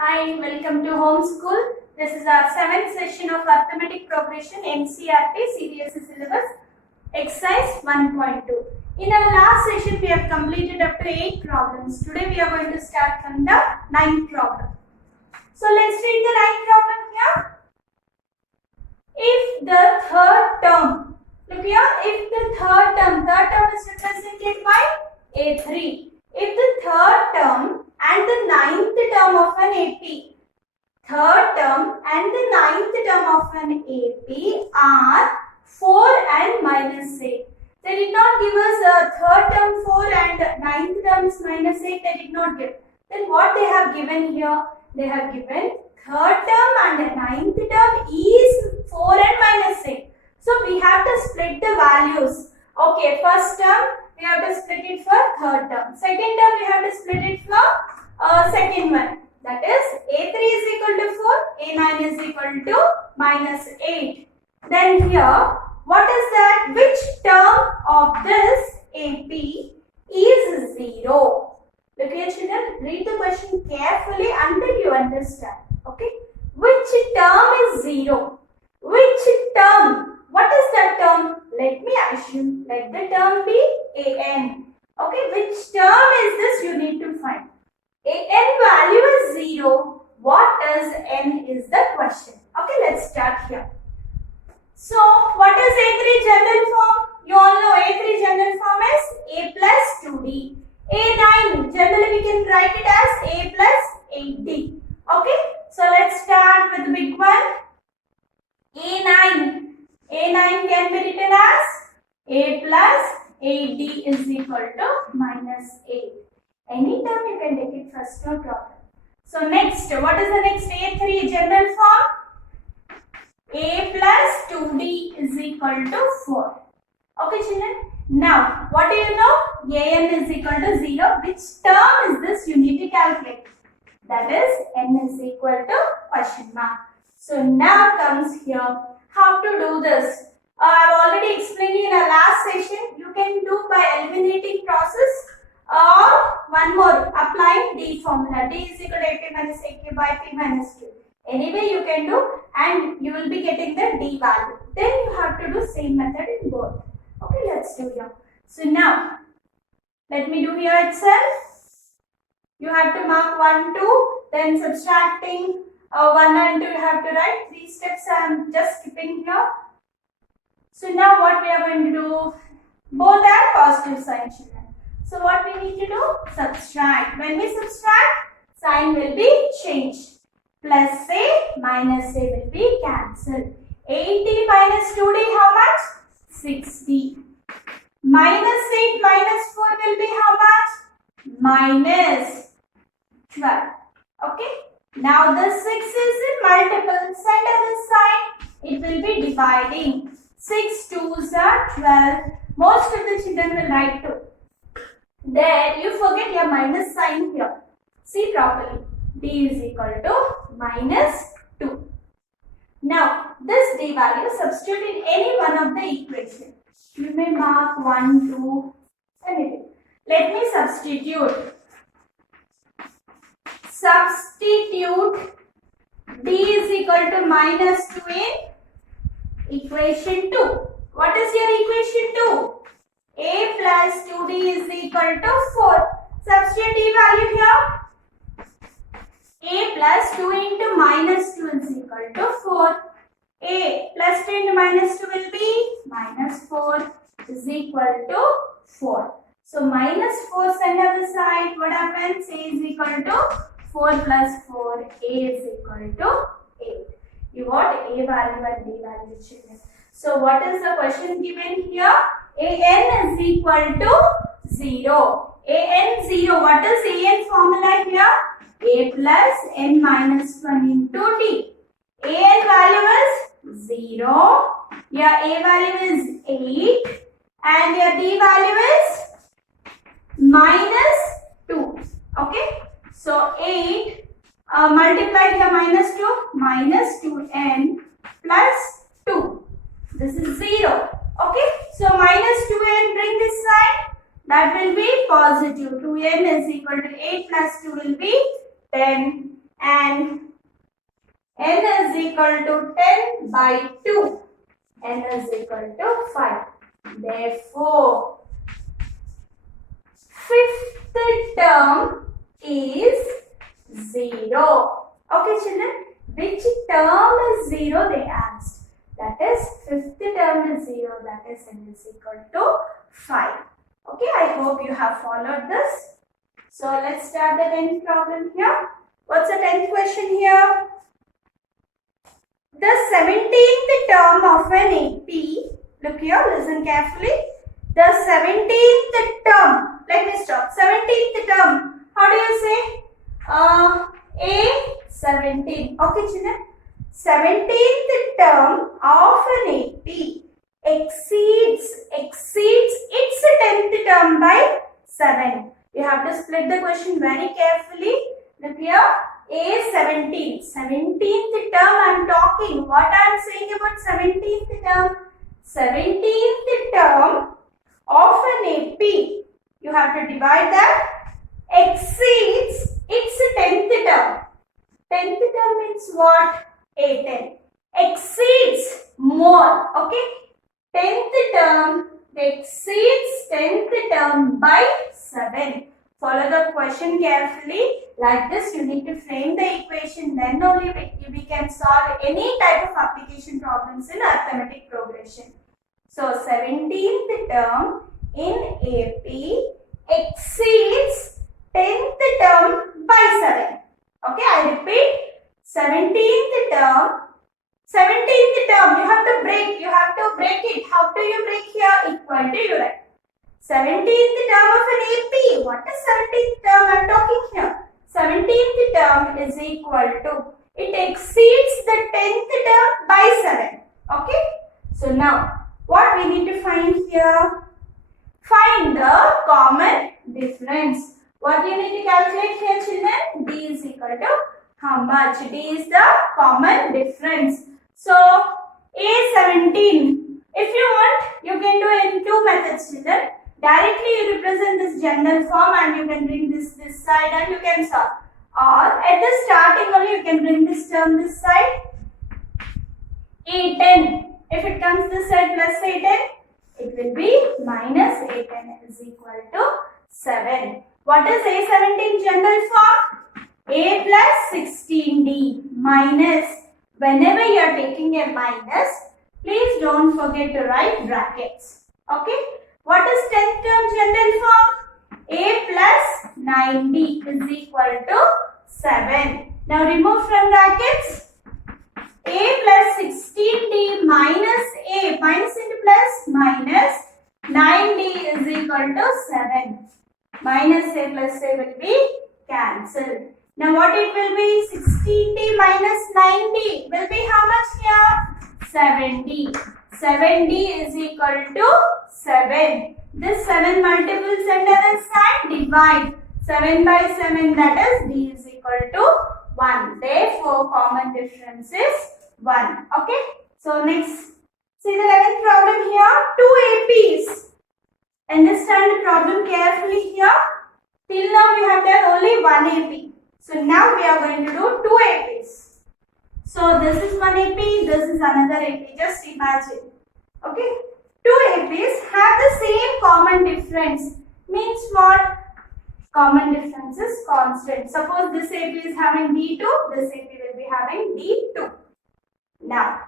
Hi, welcome to Homeschool. This is our 7th session of Arithmetic Progression NCERT CBSE syllabus exercise 1.2. In our last session, we have completed up to 8 problems. Today, we are going to start from the 9th problem. So, let's read the 9th problem here. If the third term, look here, if the third term is represented by A3. If the third term and the ninth term of an AP, third term and the ninth term of an AP are 4 and minus 8. They did not give us a third term 4 and ninth term is minus 8. They did not give. Then what they have given here? They have given third term and the ninth term is 4 and minus 8. So we have to split the values. Okay, first term we have to split it for third term. Second term we have to split it for second one. That is A3 is equal to 4, A9 is equal to minus 8. Then here, what is that? Which term of this AP is 0? Look here children, read the question carefully until you understand. Okay. Which term is 0? Which term? What is that term? Let me assume, let the term be an. Okay, which term is this you need to find? An value is 0. What is n is the question. Okay, let's start here. So, what is A3 general form? You all know A3 general form is A plus 2D. A9, generally we can write it as A plus 8D. Okay, so let's start with the big one. A9. A9 can be written as A plus 8D is equal to minus 8. Anytime you can take it first, no problem. So next, what is the next A3 general form? A plus 2D is equal to 4. Okay children. Now, what do you know? An is equal to 0. Which term is this? You need to calculate. That is n is equal to question mark. So now comes here. How to do this? I have already explained in our last session. You can do by eliminating process or one more, applying D formula. D is equal to AP minus AK by P minus Q. Anyway, you can do and you will be getting the D value. Then you have to do same method in both. Okay, let's do here. So now, let me do here itself. You have to mark 1, 2, then subtracting 1 and 2 you have to write. 3 steps I am just skipping here. So now what we are going to do? Both are positive sign children. So what we need to do? Subtract. When we subtract, sign will be changed. Plus A minus A will be cancelled. 80 minus 2D how much? 60. Minus 8 minus 4 will be how much? Minus 12. Okay. Now the 6 is in multiple. Send other side. It will be dividing. 6 2s are 12. Most of the children will write 2. Then you forget your minus sign here. See properly. D is equal to minus 2. Now this D value substitute in any one of the equation. You may mark 1, 2, anything. Let me substitute. Substitute D is equal to minus 2 in equation 2. What is your equation 2? A plus 2D is equal to 4. Substitute D value here. A plus 2 into minus 2 is equal to 4. A plus 2 into minus 2 will be minus 4 is equal to 4. So minus 4 send other side. What happens? A is equal to 4 plus 4. A is equal to 8. You got A value and D value children. So what is the question given here? An is equal to 0. An 0. What is An formula here? A plus n minus 1 into D. An value is 0. Your A value is 8. And your D value is minus 2. Okay. So 8 multiplied here minus 2. Minus 2n plus 2. This is 0. Okay. So minus 2n bring this side. That will be positive. 2n is equal to 8 plus 2 will be 10. and n is equal to 10 by 2. N is equal to 5. Therefore, fifth term is 0. Okay, children. Which term is 0? They asked. That is, fifth term is 0. That is, n is equal to 5. Okay, I hope you have followed this. So, let's start the 10th problem here. What's the 10th question here? The 17th term of an AP, look here, listen carefully. The 17th term, let me stop. 17th term, how do you say? A17. Okay, children. 17th term of an AP exceeds its 10th term by 7. You have to split the question very carefully. Look here. A17, 17th term I am talking. What I am saying about 17th term? 17th term of an AP, you have to divide that, exceeds its 10th term. 10th term means what? A10. Exceeds more, okay? 10th term exceeds 10th term by 7. Follow the question carefully. Like this, you need to frame the equation. Then only we can solve any type of application problems in arithmetic progression. So, 17th term in AP exceeds 10th term by 7. Okay, I repeat. 17th term. 17th term, you have to break it. How do you break here? Equal to, you write. 17th term of an AP. What is 17th term I am talking here? 17th term is equal to, it exceeds the 10th term by 7. Okay. So now, what we need to find here? Find the common difference. What you need to calculate here, children? D is equal to how much? D is the common difference. So, A17. If you want, you can do it in two methods, children. Directly you represent this general form and you can bring this side and you can solve. Or at the starting only you can bring this term this side. A10. If it comes this side plus A10, it will be minus A10 is equal to 7. What is A17 general form? A plus 16D minus. Whenever you are taking a minus, please don't forget to write brackets. Okay. What is 10th term general form? A plus 9D is equal to 7. Now remove from brackets. A plus 16D minus A. Minus into plus minus 9D is equal to 7. Minus A plus A will be cancelled. Now what it will be? 16D minus 9D will be how much here? 7D. 7D is equal to 7. This 7 multiples and other side, divide. 7 by 7, that is D is equal to 1. Therefore, common difference is 1. Okay. So next, see the 11th problem here. 2 APs. Understand the problem carefully here. Till now we have done only 1 AP. So now we are going to do 2 APs. So this is 1 AP, this is another AP. Just imagine. Okay. 2 APs have the same common difference. Means what? Common difference is constant. Suppose this AP is having D2, this AP will be having D2. Now,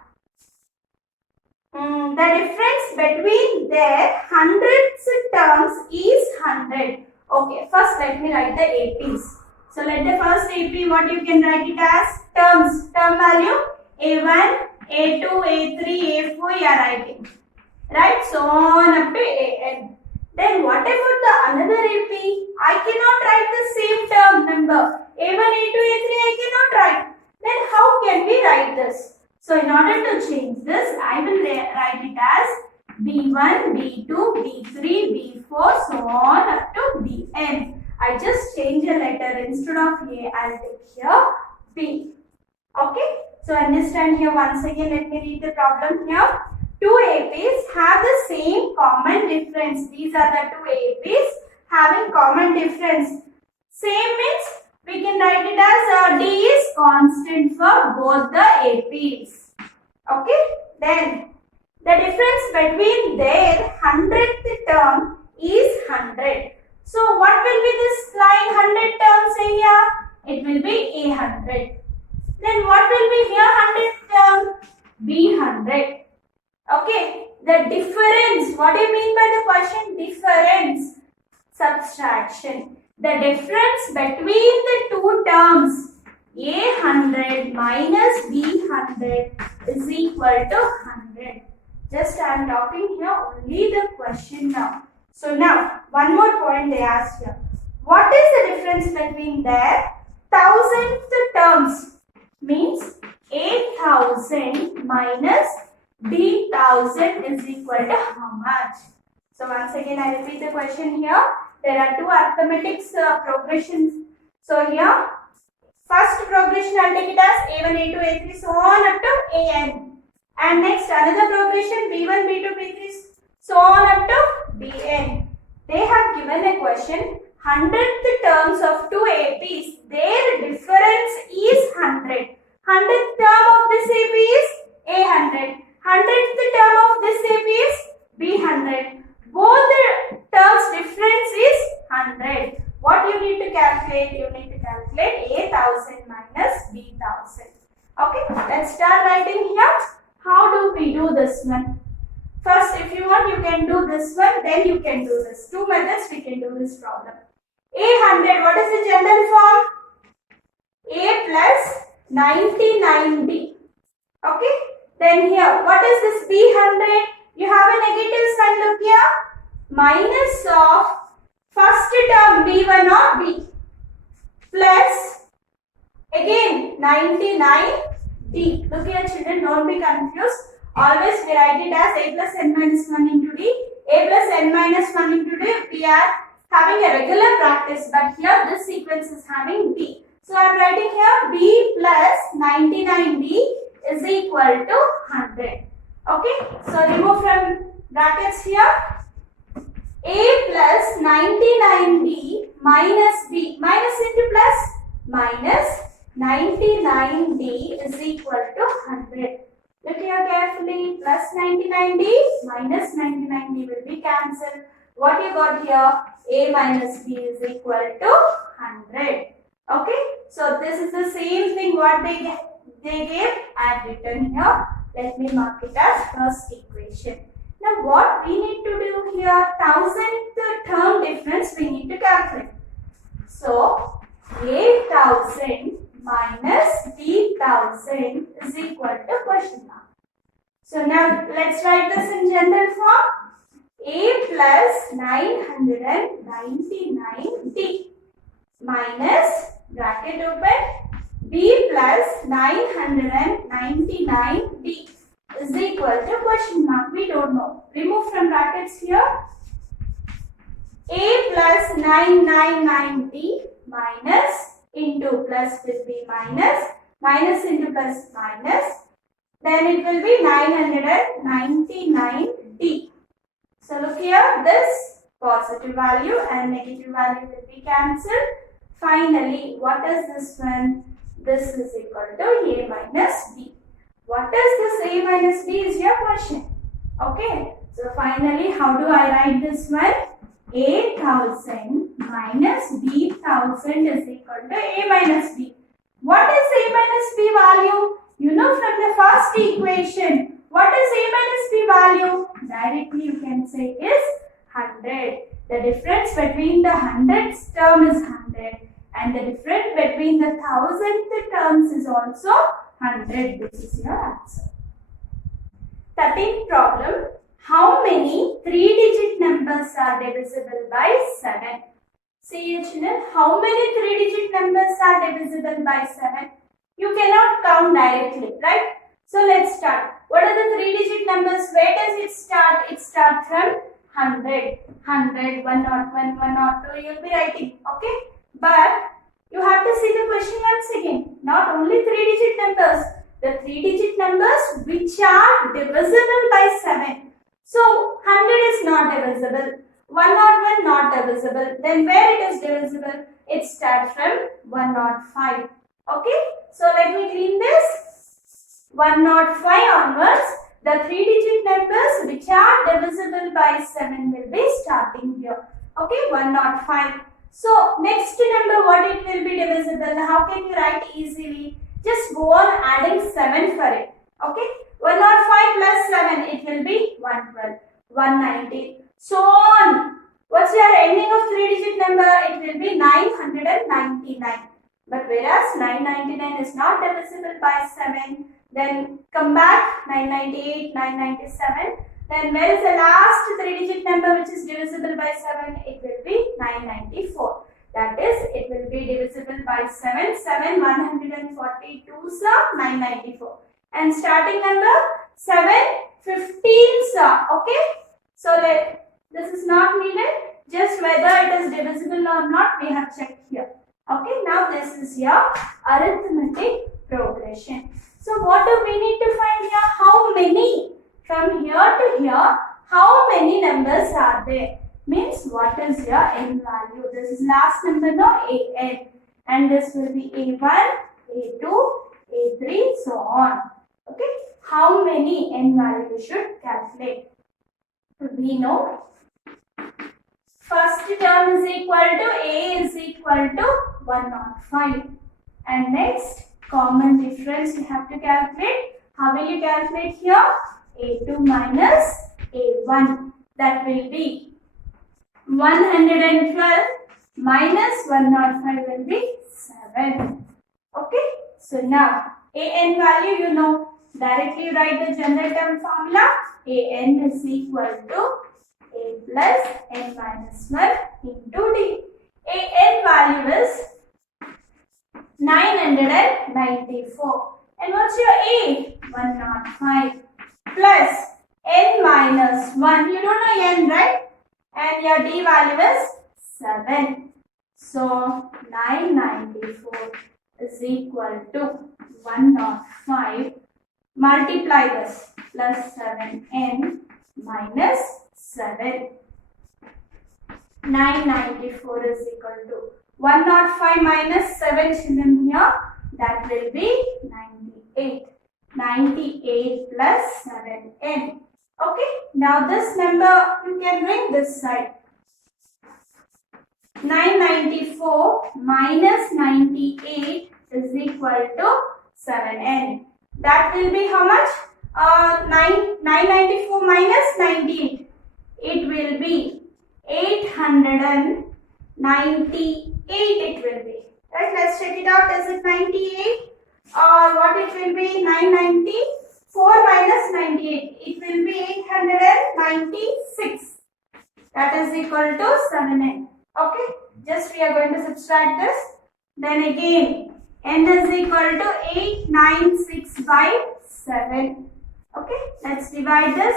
the difference between their hundreds terms is 100. Okay, first let me write the APs. So let the first AP, what you can write it as? Terms. Term value A1, A2, A3, A4 you are writing. Right? So on up to AN. Then what about the another AP? I cannot write the same term number. A1, A2, A3 I cannot write. Then how can we write this? So in order to change this, I will write it as B1, B2, B3, B4, so on up to Bn. I just change a letter. Instead of A, I'll take here B. Okay. So understand here once again. Let me read the problem here. 2 APs have the same common difference. These are the 2 APs having common difference. Same means we can write it as D is constant for both the APs. Okay, then the difference between their 100th term is 100. So what will be this line 100 terms here? It will be A100. Then what will be here 100th term? B100. Okay, the difference. What do you mean by the question? Difference. Subtraction. The difference between the two terms A100 minus B100 is equal to 100. Just I am talking here only the question now. So now one more point they asked here. What is the difference between their 1000th terms? Means 8000 minus B1000 is equal to how much? So once again I repeat the question here. There are two arithmetic progressions. So here first progression I will take it as A1, A2, A3 so on up to AN. And next another progression B1, B2, B3 so on up to Bn. They have given a question 100th terms of two APs. Their difference is 100. 100th term of this AP is A100. 100th term of this AP is B100. Both the terms difference is 100. What you need to calculate? You need to calculate A1000 minus B1000. Okay, let's start writing here. How do we do this one? First, if you want, you can do this one, then you can do this. Two methods we can do this problem. A100, what is the general form? A plus 99B. Okay, then here, what is this B100? You have a negative sign, look here. Minus of first term B1 or B plus again 99D. Look here children, don't be confused. Always we write it as A plus N minus 1 into D. A plus N minus 1 into D. We are having a regular practice, but here this sequence is having B. So I am writing here B plus 99D is equal to 100. Okay, so remove from brackets here. A plus 99D minus B, minus into plus, minus 99D is equal to 100. Look here carefully, plus 99D minus 99D will be cancelled. What you got here? A minus B is equal to 100. Okay, so this is the same thing what they gave. I have written here. Let me mark it as first equation. Now what we need to do here, 1000th term difference we need to calculate. So 8000 minus B1000 is equal to question mark. So now let's write this in general form. A plus 999D minus bracket open B plus 999D is equal to question mark. We don't know. Remove from brackets here. A plus 999D minus into plus will be minus. Minus into plus minus. Then it will be 999D. So look here. This positive value and negative value will be cancelled. Finally, what is this one? This is equal to A minus B. What is this A minus B is your question. Okay. So finally, how do I write this one? 8000 minus B1000 is equal to A minus B. What is A minus B value? You know from the first equation. What is A minus B value? Directly you can say is 100. The difference between the 100th term is 100. And the difference between the 1000th terms is also 100. This is your answer. 13th problem. How many 3-digit numbers are divisible by 7? See here children, how many 3-digit numbers are divisible by 7? You cannot count directly, right? So let's start. What are the 3-digit numbers? Where does it start? It starts from 100, 100, 101, 102. You will be writing, okay? But you have to see the question once again. Not only 3-digit numbers, the 3-digit numbers which are divisible by 7. So 100 is not divisible, 101 not divisible. Then where it is divisible? It starts from 105. Okay. So let me clean this. 105 onwards, the 3-digit numbers which are divisible by 7 will be starting here. Okay, 105. So next number, what it will be divisible? How can you write easily? Just go on adding 7 for it. Okay, 105 plus 7, it will be 112, 190. So on. What's your ending of 3-digit number? It will be 999. But whereas 999 is not divisible by 7, then come back 998, 997. Then where is the last 3-digit number which is divisible by 7? It will be 994. That is, it will be divisible by 7. 7, 142 sir, 994. And starting number 7, 15 sir. Okay. So this is not needed. Just whether it is divisible or not, we have checked here. Okay. Now this is your arithmetic progression. So what do we need to find here? How many? From here to here, how many numbers are there? Means what is your n value? This is last number, no? An. And this will be A1, A2, A3, so on. Okay. How many n value you should calculate? We know first term is equal to A is equal to 105. And next, common difference you have to calculate. How will you calculate here? A2 minus A1. That will be 112 minus 105 will be 7. Okay. So now, An value you know. Directly write the general term formula. An is equal to A plus n minus 1 into D. An value is 994. And what's your A? 105 plus n minus 1. You don't know n, right? And your D value is 7. So 994 is equal to 105. Multiply this plus 7n minus 7. 994 is equal to 105 minus 7 children here. That will be 98. 98 plus 7n. Okay. Now this number you can bring this side. 994 minus 98 is equal to 7n. That will be how much? 994 minus 98. It will be 898 it will be. Right, let's check it out. Is it 98? Or what it will be? 994 minus 98. It will be 896. That is equal to 7n. Okay, just we are going to subtract this. Then again, n is equal to 896 by 7. Okay, let's divide this.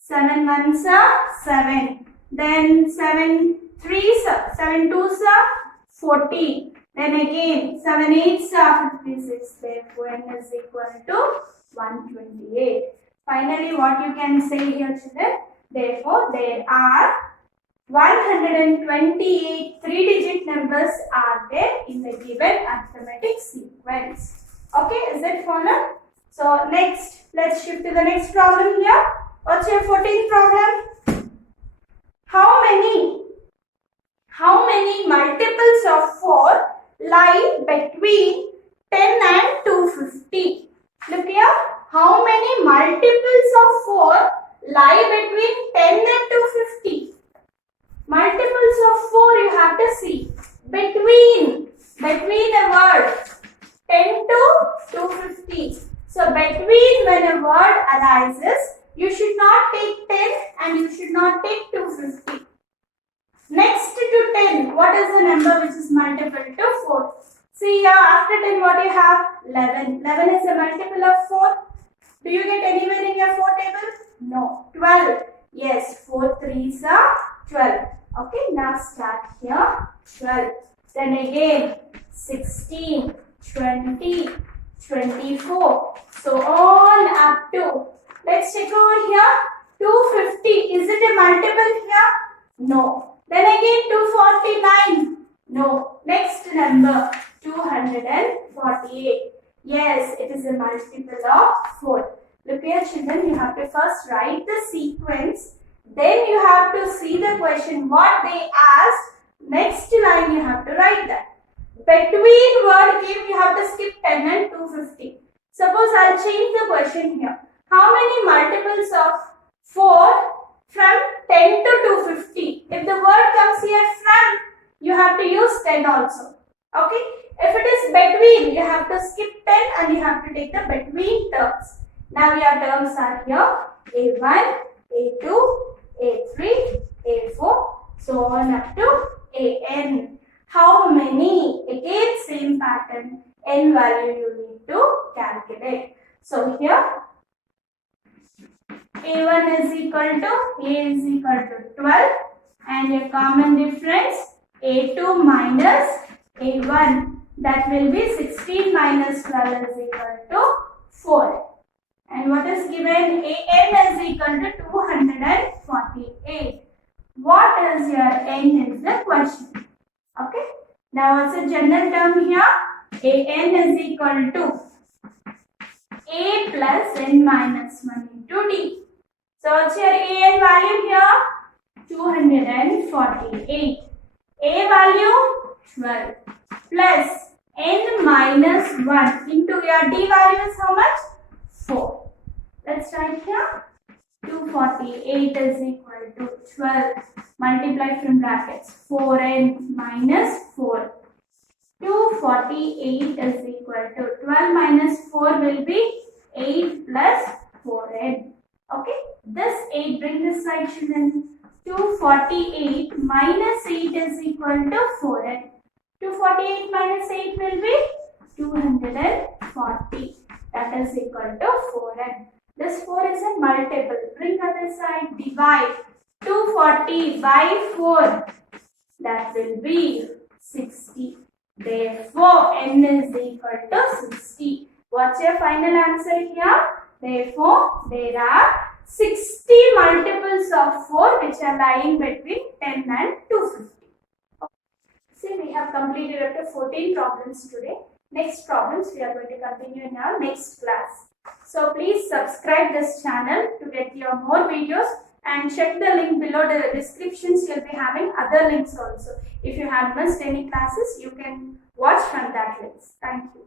7 ones are 7. Then 7 3s are 7 2s are 40. Then again 7 8s are 56. Therefore n is equal to 128. Finally, what you can say here, children? Therefore, there are 128 3-digit numbers are there in the given arithmetic sequence. Okay, is it followed? So next, let's shift to the next problem here. What's your 14th problem? How many multiples of 4 lie between 10 and 250? Look here. How many multiples of 4 lie between 10 and 250? Multiples of 4 you have to see. Between a word 10 to 250. So between when a word arises, you should not take 10 and you should not take 250. Next to 10, what is the number which is multiple to 4? See here, after 10 what you have? 11. 11 is a multiple of 4. Do you get anywhere in your 4 table? No. 12. Yes, 4 3s are 12. Okay, now start here. 12. Then again 16, 20, 24. So on up to. Let's check over here. 250. Is it a multiple here? No. Then again 249. No. Next number 248. Yes, it is a multiple of 4. Look here children, you have to first write the sequence. Then you have to see the question, what they asked. Next line you have to write that. Between word game you have to skip 10 and 250. Suppose I'll change the question here. How many multiples of 4 from 10 to 250? If the word comes here from, you have to use 10 also. Okay? If it is between, you have to skip 10 and you have to take the between terms. Now your terms are here A1, A2, A3, A4, so on up to AN. How many? Again same pattern. N value you need to calculate. So here A1 is equal to A is equal to 12 and a common difference A2 minus A1, that will be 16 minus 12 is equal to 4. And what is given? AN is equal to 248. What is your N is the question. Okay. Now what's the general term here? AN is equal to A plus N minus 1 into D. So what's your AN value here? 248. A value 12 plus N minus 1 into your D value is how much? 4. Let's write here. 248 is equal to 12. Multiply from brackets. 4n minus 4. 248 is equal to 12 minus 4 will be 8 plus 4n. Okay. This 8 bring this side children. 248 minus 8 is equal to 4n. 248 minus 8 will be 240. That is equal to 4n. This 4 is a multiple. Bring other side. Divide. 240 by 4. That will be 60. Therefore, n is equal to 60. What's your final answer here? Therefore, there are 60 multiples of 4 which are lying between 10 and 250. See, we have completed up to 14 problems today. Next problems we are going to continue in our next class. So please subscribe this channel to get your more videos and check the link below the descriptions. You'll be having other links also. If you have missed any classes, you can watch from that links. Thank you.